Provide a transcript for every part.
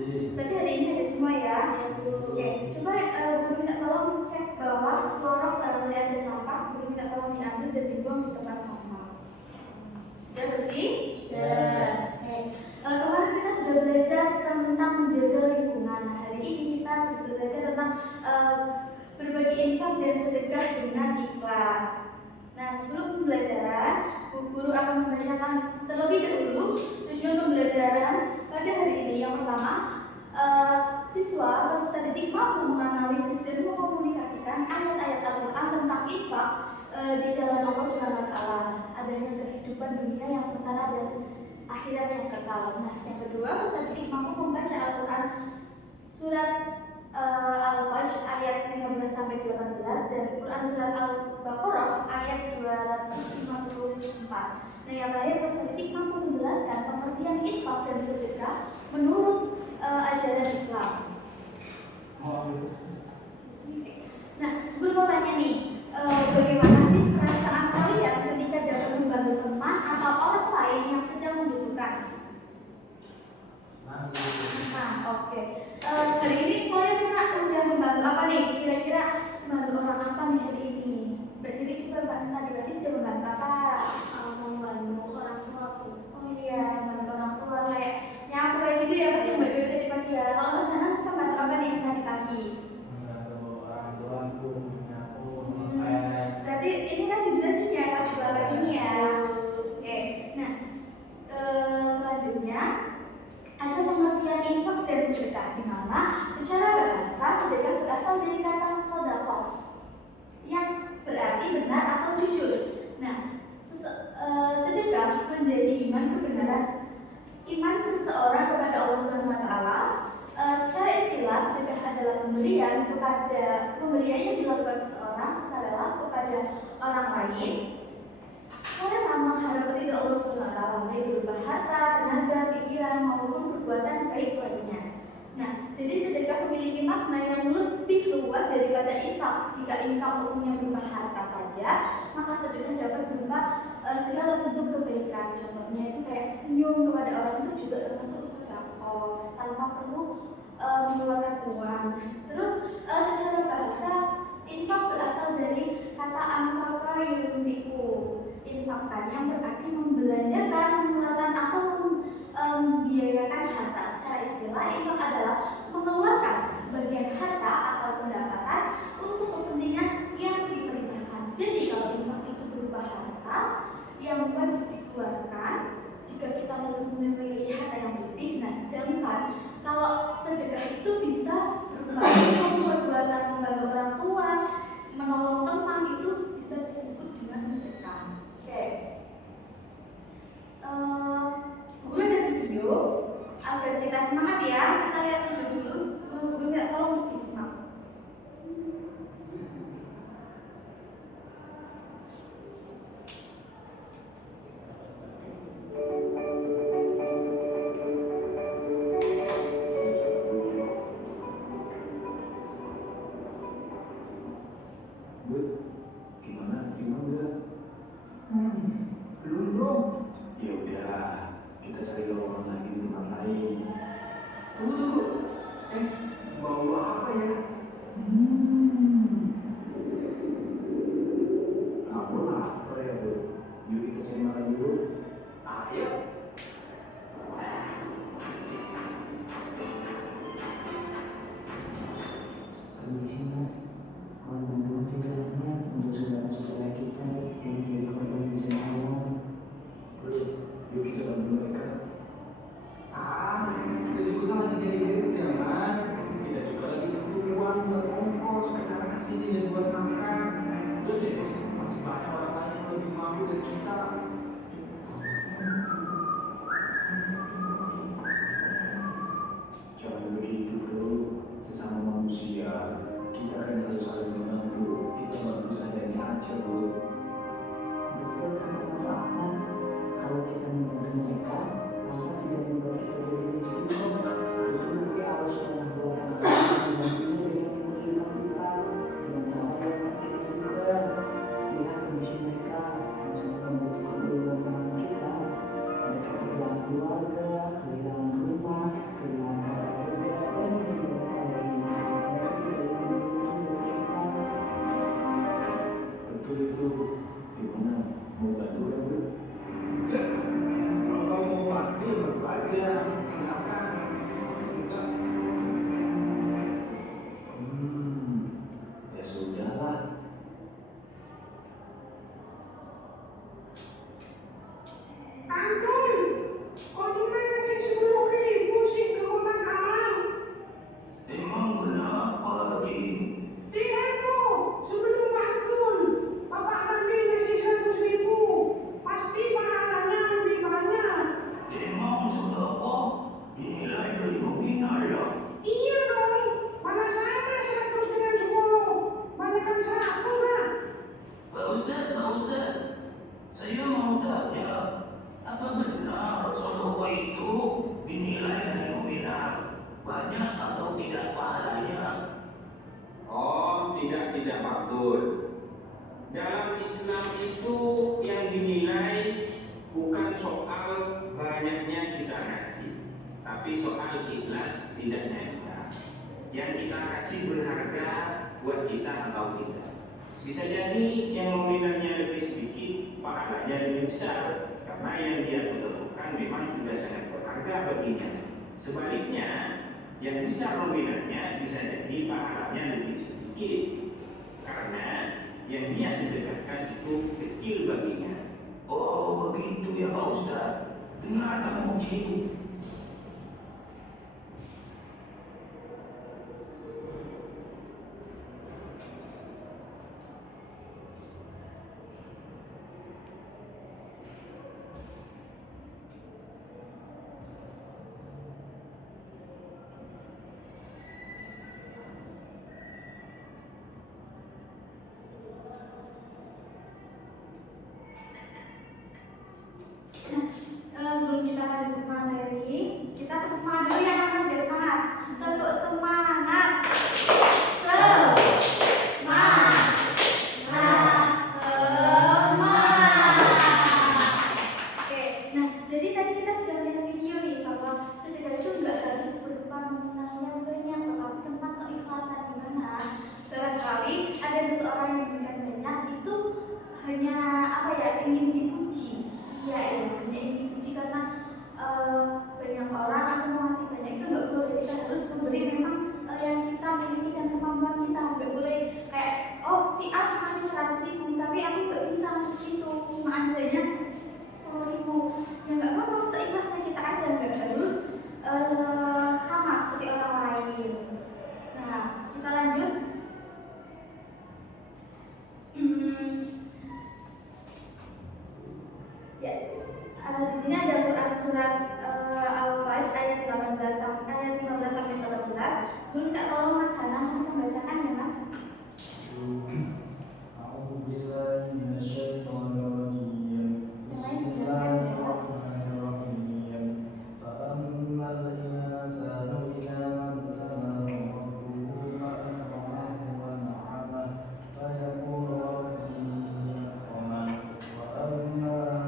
Berarti hari ini ada semua ya. Oke, coba guru minta tolong cek bawah lorong barangkali ada sampah. Guru minta tolong diambil dan dibuang di tempat sampah. Sudah bersih? Sudah. Oke. Kemarin kita sudah belajar tentang menjaga lingkungan. Nah, hari ini kita belajar tentang berbagi infak dan sedekah dengan ikhlas. Nah, sebelum pembelajaran, Bu Guru akan membacakan terlebih dahulu tujuan pembelajaran pada hari ini. Yang pertama, siswa peserta didik mampu menganalisis dan mengkomunikasikan ayat-ayat Al-Quran tentang infak di jalan Allah Subhanahu wa Ta'ala, adanya kehidupan dunia yang sementara dan akhirat yang kekal. Nah, yang kedua, peserta didik mampu membaca Al-Quran surat Al-Fajr ayat 15 sampai 18 dan Quran surat Al-Baqarah ayat 254. Nah, yang terakhir, peserta didik mampu menjelaskan pengertian infak dan sedekah menurut ajaran Islam. Nah, Guru mau tanya nih, bagaimana sih perasaan kalian ketika dapat membantu teman atau orang lain yang sedang membutuhkan? Nah, oke. Hari ini kalian udah membantu apa nih? Kira-kira membantu orang apa nih hari ini? Mbak Dewi coba tadi berarti sudah membantu apa? Membantu orang tua. Oh iya, membantu orang tua kayak nyapu kayak gitu ya pasti Mbak Dewi tadi pagi ya. Kalau Mas Hanan membantu apa nih tadi pagi? Membantu orang tua aku nyapu. Berarti ini kan judulnya pas sebelah ini ya. Oke. Nah, selanjutnya ada pengertian infak dan sedekah, di mana secara bahasa sedekah berasal dari kata sodaqah yang berarti benar atau jujur. Nah, sedekah menjadi iman seseorang kepada Allah Subhanahu wa Ta'ala. Secara istilah, sedekah adalah pemberian yang dilakukan seseorang sukarela kepada orang lain karena mengharap ridho Allah Subhanahu wa Ta'ala, baik berupa harta, tenaga, pikiran maupun perbuatan baik lainnya. Nah, jadi sedekah memiliki makna yang lebih luas daripada infak. Jika infak umumnya berupa harta saja, maka sedekah dapat berupa segala bentuk kebaikan. Contohnya itu kayak senyum kepada orang itu juga termasuk sedekah tanpa perlu mengeluarkan uang. Terus secara bahasa infak berasal dari kata anfaqa yunfiqu, infakkan yang berarti membelanjakan, mengeluarkan atau membiayakan harta. Secara istilah, infak adalah mengeluarkan sebagian harta atau pendapatan untuk kepentingan yang diperintahkan. Jadi kalau infak itu berupa harta yang wajib dikeluarkan jika kita memiliki harta yang lebih. Nah, sedangkan kalau sedekah itu bisa berupa perbuatan membantu orang tua, menolong teman, itu bisa disebut dengan sedekah. Oke. Guru ada video agar kita semangat ya. Kita lihat dulu. Guru minta tolong untuk disimak. Belum bro. Ya udah, kita cari orang lagi di tempat lain. Tunggu. Bawa apa ya? Kamu lapar ya bro? Yuk kita cari makan dulu. Ayo. Permisi mas, mohon bantuan sejelasnya untuk saudara-saudara kita yang menjadi korban bencana alam. Bro, yuk kita bantu mereka. Kita juga lagi nyari kerja man. Kita juga lagi butuh uang buat ongkos kesana kesini dan buat makan. Udah deh, masih banyak orang lain yang lebih mampu dari kita. Jangan begitu bro, sesama manusia kita kan harus saling membantu. Kita bantu seadanya aja bro. Betul kata Mas Ahmad, kalau kita membantu mereka, lantas tidak membuat kita jadi miskin kok. Justru nanti Allah Subhanahu wa Ta'ala membantunya dengan menerima kita dengan cara yang kita juga. Lihat kondisi mereka yang sangat membutuhkan tafakkur. Dalam Islam itu yang dinilai bukan soal banyaknya kita kasih, tapi soal ikhlas tidaknya kita. Yang kita kasih berharga buat kita atau tidak. Bisa jadi yang nominalnya lebih sedikit, pahalanya lebih besar, karena yang dia sedekahkan memang sudah sangat berharga baginya. Sebaliknya, yang besar nominalnya bisa jadi pahalanya lebih sedikit, karena yang dia sedekahkan itu kecil baginya. Oh begitu ya Pak Ustaz, dengar kamu begitu. Sebelum kita lanjut ke materi, kita tepuk semangat dulu ya anak-anak, biar semangat. Tepuk semangat. Oke, nah jadi tadi kita sudah lihat video nih bahwa sedekah itu nggak harus berupa nominal yang banyak, tetapi tentang keikhlasan gimana. Barangkali ada seseorang yang memberikan banyak itu hanya ingin dipuji. Ya, ingin dipuji karena banyak orang aku mau ngasih banyak itu nggak boleh. Kita harus memberi memang yang kita miliki dan kemampuan kita. Nggak boleh kayak si A ngasih 100.000 tapi aku nggak bisa ngasih segitu, cuma adanya 10.000. Ya nggak apa-apa, seikhlasnya kita aja, nggak harus sama seperti orang lain. Nah kita lanjut. Ya, di sini ada Quran surat Al-Fajr ayat 15 sampai 18. Guru minta tolong Mas Hana untuk membacakan ya Mas. A'udzu billahi minasyaitonir rajim. Bismillahirrahmanirrahim. Fa ammal insanu idza mabtalahu rabbuhu fa akramahu wa na'amahu fa yaqulu rabbi akraman. Wa amma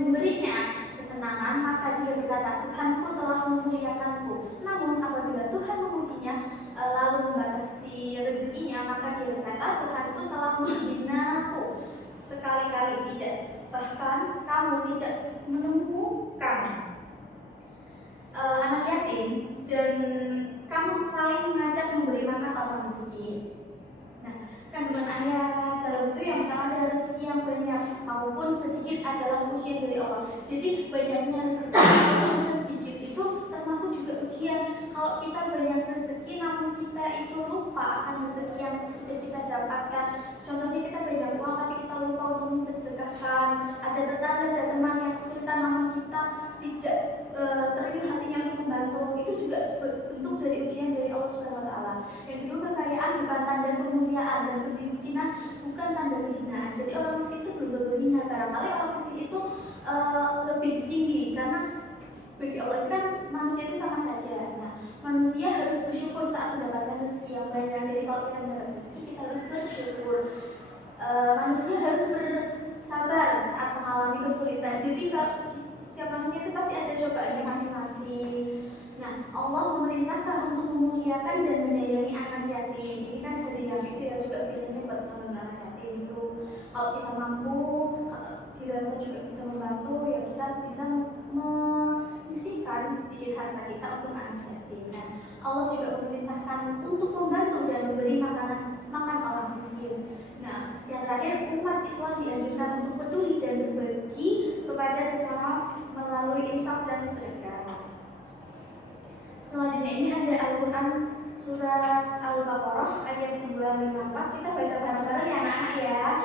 memberinya kesenangan, maka dia berkata, Tuhanku telah memuliakanku. Namun apabila Tuhan memujinya lalu membatasi rezekinya, maka dia berkata, Tuhanku telah menghinaku. Sekali-kali tidak, bahkan kamu tidak menemukan anak yatim dan kamu saling mengajak memberi makan orang miskin. Nah, kandungan ayat dalam itu yang pertama adalah rezeki yang banyak maupun sedikit adalah ujian dari Allah. Jadi banyaknya rezeki maupun sedikit itu termasuk juga ujian. Kalau kita banyak rezeki namun kita itu lupa akan rezeki yang sudah kita dapatkan. Contohnya kita banyak uang tapi kita lupa untuk mensedekahkan. Ada tetangga, ada teman yang kesulitan namun kita tidak teringin hatinya untuk membantu. Itu juga bentuk dari ujian dari Allah Subhanahu wa taala. Yang kedua, kekayaan bukan tanda kemuliaan dan kemiskinan bukan tanda kehinaan. Jadi orang miskin itu belum tentu hina. Barangkali orang miskin itu lebih tinggi karena bagi Allah itu kan manusia itu sama saja. Nah, manusia harus bersyukur saat mendapatkan rezeki yang banyak. Jadi kalau kita mendapat rezeki kita harus bersyukur. Manusia harus bersabar saat mengalami kesulitan. Jadi setiap manusia itu pasti ada cobaannya masing-masing. Nah, Allah memerintahkan untuk memuliakan dan menyayangi anak yatim. Ini kan hari yang itu ya juga biasanya buat sama anak yatim itu. Kalau kita mampu, dirasa juga bisa membantu, ya kita bisa menyisihkan sedikit harta kita untuk anak yatim. Nah, Allah juga memerintahkan untuk membantu dan memberi makan orang miskin. Nah, yang terakhir, umat Islam dianjurkan untuk peduli dan berbagi kepada sesama melalui infak dan sedekah. Selanjutnya ini ada Al-Quran surat Al-Baqarah ayat 254. Kita baca bareng-bareng ya anak-anak ya.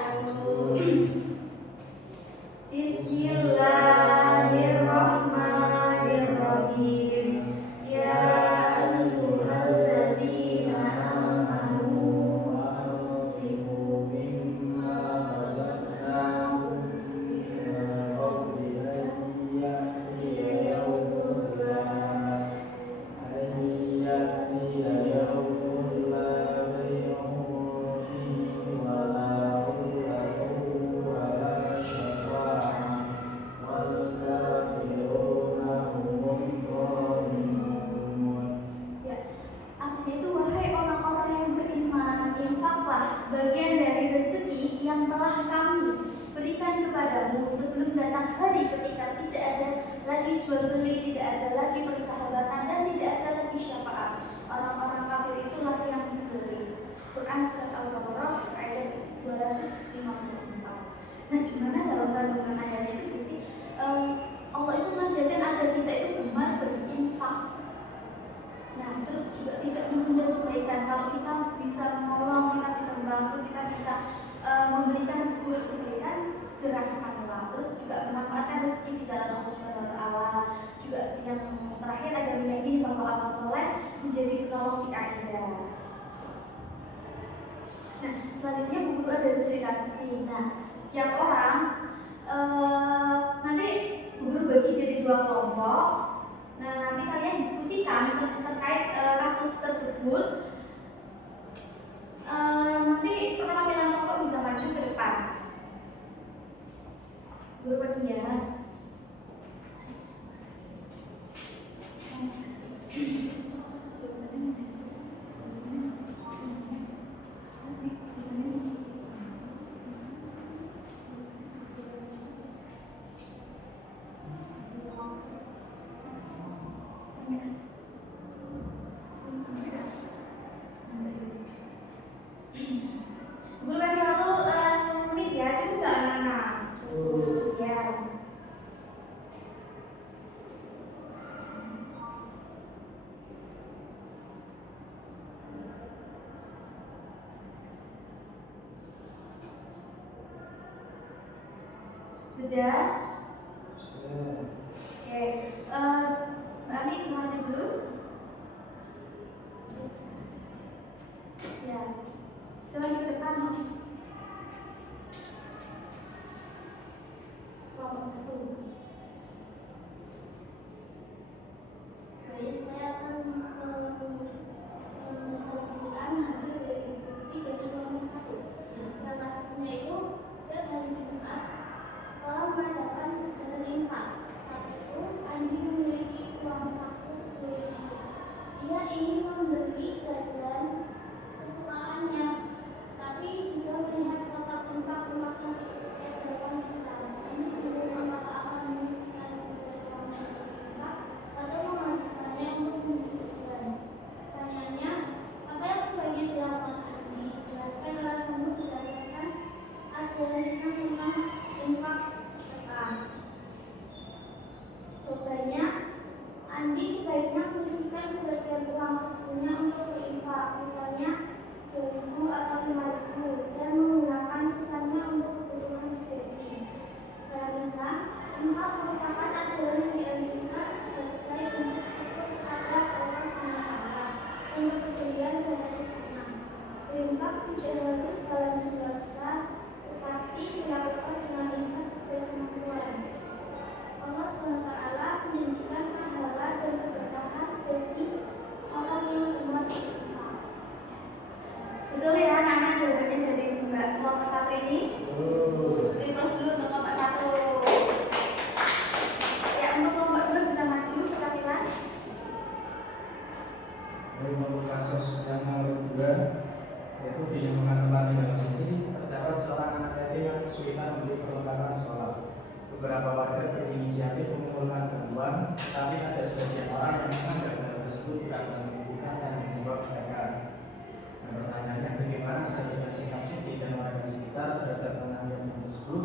Bismillah. datang hari ketika tidak ada lagi jual beli, tidak ada lagi persahabatan, dan tidak ada lagi syafaat. Orang-orang kafir itulah yang diselir. Quran surat Al-Baqarah ayat 254. Nah, gimana dalam kandungan ayat itu sih? Allah itu mengajarkan agar kita itu gemar berinfak. Nah, terus juga tidak menunda kebaikan. Kalau kita bisa menolong, kita bisa membantu, kita bisa memberikan sebuah kebaikan, segerakanlah. Terus juga memanfaatkan rezeki di jalan Allah Subhanahu wa taala. Juga yang terakhir ada meyakini bahwa amal soleh menjadi penolong di akhirat. Nah, selanjutnya Bu Guru ada studi kasus ini. Nah, setiap orang nanti Bu Guru bagi jadi 2 kelompok. Nah, nanti kalian diskusikan terkait kasus tersebut. Nanti perwakilan kelompok bisa maju ke depan. Guru pergi ya. Guru kasih waktu 10 menit ya, cukup nggak anak-anak? Ya. Sudah? Oke. Mbak Ani bisa maju dulu? Ya. Coba ke depan. Kelompok 1. Baik, saya akan mendiskusikan hasil dari diskusi dari kelompok 1. Yang kasusnya itu setiap hari Jumat sekolah mengadakan kegiatan infak. Saat itu Andi memiliki uang saku 10.000. Ia ingin membeli jajan kesukaannya, tapi juga melihat kotak infak yang diedarkan di kelas. Ini bingung apakah akan mengisikan sebagai uangnya untuk infak atau menghabiskannya untuk membeli jajan. Pertanyaannya, apa yang sebaiknya dilakukan Andi? Jelaskan alasanmu berdasarkan ajaran Islam tentang infak sedekah. Jawabannya, Andi sebaiknya menyisihkan sebagian uang sakunya untuk berinfak, misalnya 2.000 atau 5.000, dan menggunakan sisanya untuk kebutuhan pribadi. Dalam Islam, infak merupakan ajaran yang dianjurkan sebagai bentuk syukur kepada Allah SWT dan kepedulian terhadap sesama. Berinfak tidak harus dalam jumlah besar, tetapi dilakukan dengan ikhlas sesuai kemampuan. Allah SWT menjanjikan pahala dan keberkahan bagi orang yang gemar berinfak. Betul ya anak-anak, jawabannya dari Mbak kelompok 1 ini. Beri plus dulu untuk kelompok 1. Ya, untuk kelompok 2 bisa maju perwakilan. Untuk kasus yang nomor 2, yaitu di lingkungan tempat tinggal sini terdapat seorang anak yatim yang kesulitan membeli perlengkapan sekolah. Beberapa warga berinisiatif mengumpulkan bantuan, tapi ada sebagian orang yang menganggap hal tersebut bukan mengumpulkan dan menjawab mereka. Nah, pertanyaannya, bagaimana seharusnya sikap Siti dan warga sekitar terhadap anak yatim tersebut?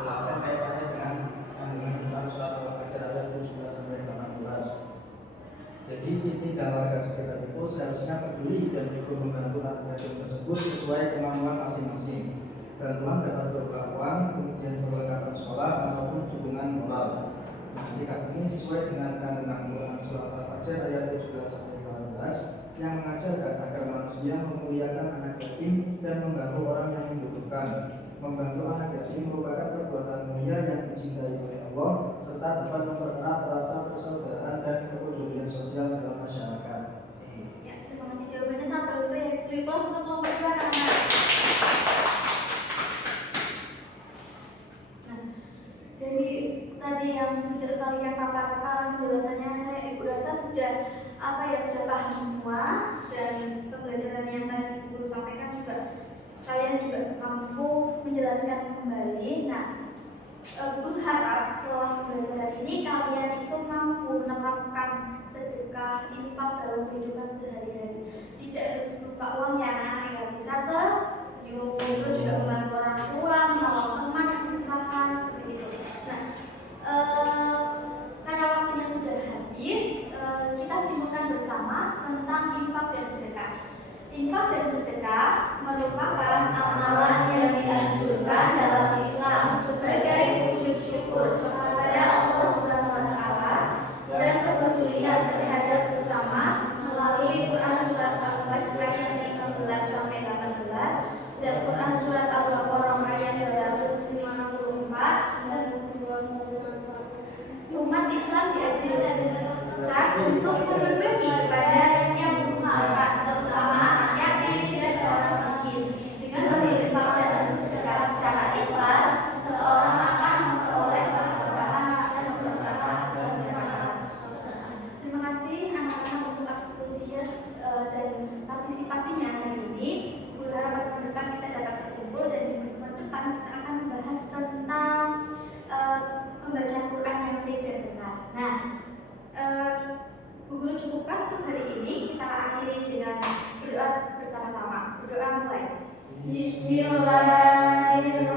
Jelaskan kaitannya dengan kandungan Quran surat Al-Fajr ayat 17-18. Jadi Siti dan warga sekitar itu seharusnya peduli dan ikut membantu anak yatim tersebut sesuai kemampuan masing-masing. Bantuan dapat berupa uang, kemudian perlengkapan sekolah ataupun dukungan moral. Nah, sikap ini sesuai dengan kandungan Quran surat Al-Fajr ayat 17-18 yang mengajarkan agar manusia memuliakan anak yatim dan membantu orang yang membutuhkan. Membantu anak yatim merupakan perbuatan mulia yang dicintai oleh Allah serta dapat mempererat rasa persaudaraan dan kepedulian sosial dalam masyarakat. Ya, terima kasih jawabannya sampai selesai. Beri plus untuk kelompok 2 anak-anak. Nah, dari tadi yang sudah kalian paparkan penjelasannya, saya ibu rasa sudah sudah paham semua, dan pembelajaran yang tadi guru sampaikan juga kalian juga mampu menjelaskan kembali. Nah, Guru harap setelah pembelajaran ini kalian itu mampu menerapkan sedekah, infak dalam kehidupan sehari-hari. Tidak harus berupa uang ya anak-anak, yang bisa terus juga membantu orang tua, menolong teman yang kesusahan seperti itu. Nah, karena waktunya sudah habis, kita simpulkan bersama tentang infak dan sedekah. Infak dan sedekah merupakan amalan yang dianjurkan dalam Islam sebagai wujud syukur kepada Allah Subhanahu wa Ta'ala dan kepedulian terhadap sesama melalui Quran surat Al-Fajr ayat 15 sampai 18 dan Quran surat Al-Baqarah ayat 254 dan umat Islam diajarkan untuk berbagi kepada yang membutuhkan, terutama anak yatim dan orang miskin. Dengan berinfak dan bersedekah secara ikhlas, seseorang akan memperoleh keberkahan dan keberkahan. Terima kasih anak-anak untuk antusias dan partisipasinya hari ini. Guru harap pada depan kita dapat berkumpul dan di pertemuan depan kita akan membahas tentang membaca Quran yang baik dan benar. Nah, Bu Guru cukupkan untuk hari ini. Kita akhiri dengan berdoa bersama-sama. Berdoa mulai. Bismillahirrahmanirrahim.